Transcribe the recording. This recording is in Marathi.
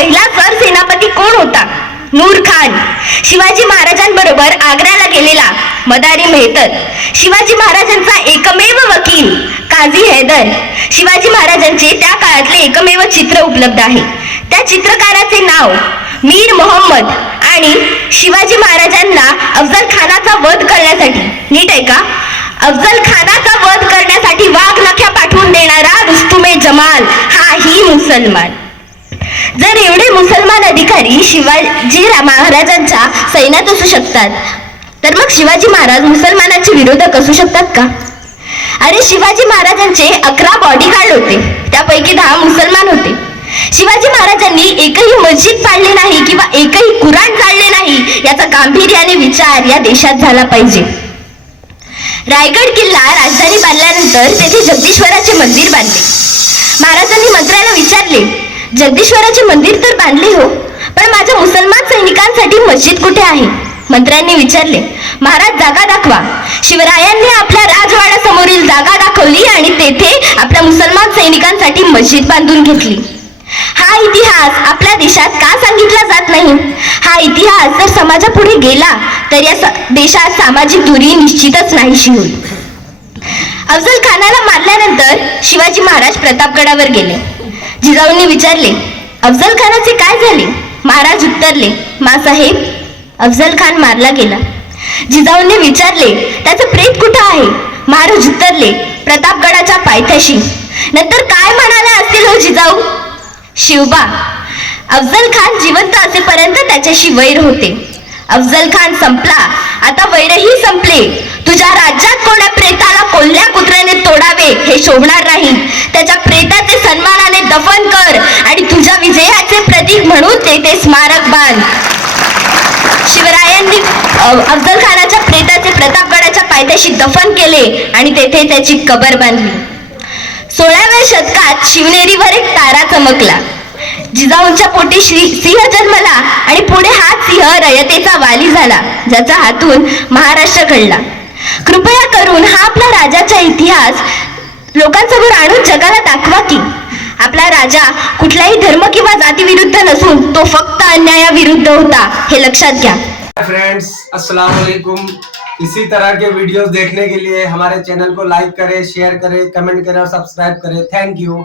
पहिला सरसेनापती कोण होता? नूर खान. शिवाजी महाराजांबरोबर आग्र्याला गेलेला मदारी मेहतर. शिवाजी महाराजांचा एकमेव वकील काझी हैदर. शिवाजी महाराजांचे त्या काळातले एकमेव चित्र उपलब्ध आहे. त्या चित्रकाराचे नाव मीर मोहम्मद. आणि शिवाजी महाराजांना अफजल खानाचा वध करण्यासाठी, नीट आहे का, अफजल खानाचा वध करण्यासाठी वाघनख्या पाठवून देणारा रुस्तुमे जमाल हाही मुसलमान. जर एवढे मुसलमान अधिकारी शिवाजी महाराजांच्या सैन्यात असू शकतात, तर मग शिवाजी महाराज मुसलमानांचे विरोधक असू शकतात का? अरे, शिवाजी महाराजांचे 11 बॉडीगार्ड होते, त्यापैकी 10 मुसलमान होते. शिवाजी महाराजांनी एकही मस्जिद पाडली नाही किंवा एकही कुराण जाळले नाही, याचा गांभीर्याने विचार या देशात झाला पाहिजे. रायगड किल्ला राजधानी बांधल्यानंतर तेथे जगदीश्वराचे मंदिर बांधले. महाराजांनी मंत्र्याला विचारले, जगदीश्वराचे मंदिर तर बांधले हो, पण माझ्या मुसलमान सैनिकांसाठी मस्जिद कुठे आहे? मंत्र्यांनी विचारले. महाराज, जागा दाखवा. शिवरायांनी आपल्या राजवाड्यासमोरील जागा दाखवली आणि तेथे आपल्या मुसलमान सैनिकांसाठी मस्जिद बांधून घेतली. हा इतिहास आपल्या देशात का सांगितला जात नाही? हा इतिहास जर समाजापुढे गेला तर या देशात सामाजिक दूरी निश्चितच नाहीशी होईल. अफजल खानाला मारल्यानंतर शिवाजी महाराज प्रतापगडावर गेले. जिजाऊंनी विचारले, अफजल खानाचे काय झाले? महाराज उत्तरले, मासाहेब, अफजल खान मारला गेला. जिजाऊंनी विचारले, त्याचं प्रेत कुठं आहे? महाराज उत्तरले, प्रतापगडाच्या पायथ्याशी. नंतर काय म्हणाले असतील हो जिजाऊ? शिवबा, अफजल खान जिवंत असेपर्यंत त्याच्याशी वैर होते. अफजल खान संपला, आता वैरही संपले. तुझ्या राज्यात कोण्या प्रेताला कोल्ह्या कुत्र्याने तोडावे हे शोभणार नाही. त्याच्या प्रेताचे सन्मानाने दफन कर आणि तुझ्या विजयाचे प्रतीक म्हणून ते स्मारक बांध. शिवरायांनी अफजल खानाच्या प्रेताचे प्रतापगडाच्या पायथ्याशी दफन केले आणि तेथे त्याची कबर बांधली. 16व्या शतकात शिवनेरीवर एक तारा चमकला. जिजाऊंच्या पोटी सिंह जन्मला आणि पुढे हाच सिंह रयतेचा वाली झाला, ज्याच्या हातून महाराष्ट्र घडला. कृपया करून हा आपला राजाचा इतिहास लोकांसमोर आणून जगाला दाखवा की आपला राजा कुठलाही धर्म किंवा जाती विरुद्ध नसून तो फक्त अन्यायाविरुद्ध होता, हे लक्षात घ्या. फ्रेंड्स, अस्सलाम वालेकुम. इसी तरह के वीडियोस देखने के लिए हमारे चैनल को लाइक करें, शेयर करें, कमेंट करें और सब्सक्राइब करें. Thank you.